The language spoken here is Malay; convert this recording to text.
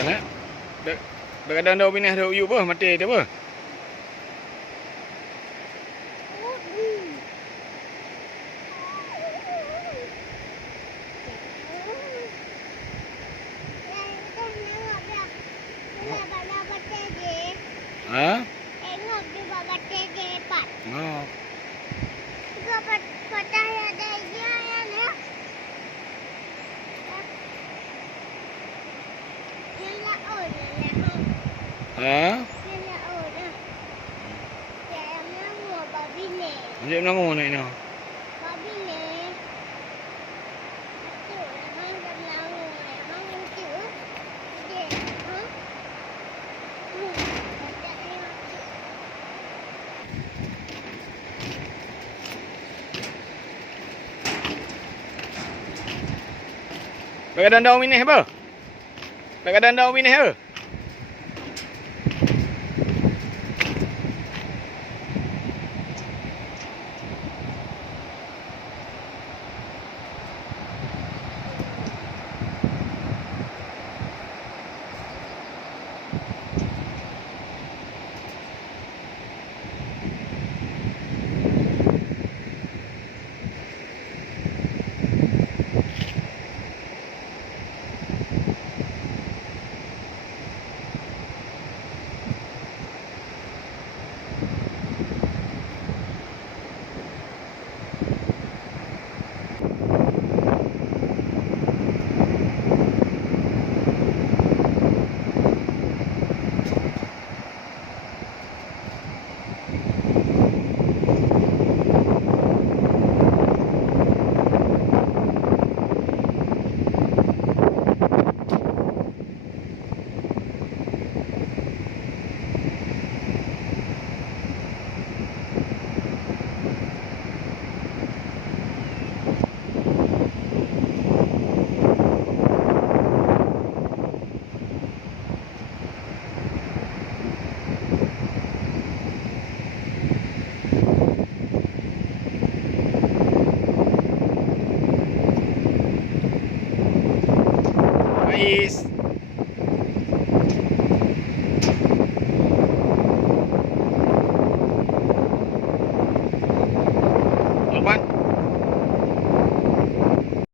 Sana. Kadang dah binih dah uyu apa, mati dia apa? Ha? Tengok dia buat batik je lepas. Oh. Juga patah ada dia ya. Dia nak on lah. Ha? Dia nak on lah. Dia yang menanggung babi ni. Dia menanggung nak ni. Babi ni. Itu memang dia menanggung. Memang lucu. Dia. Ha? Kadang dah binih apa? Kadang dah binih apa?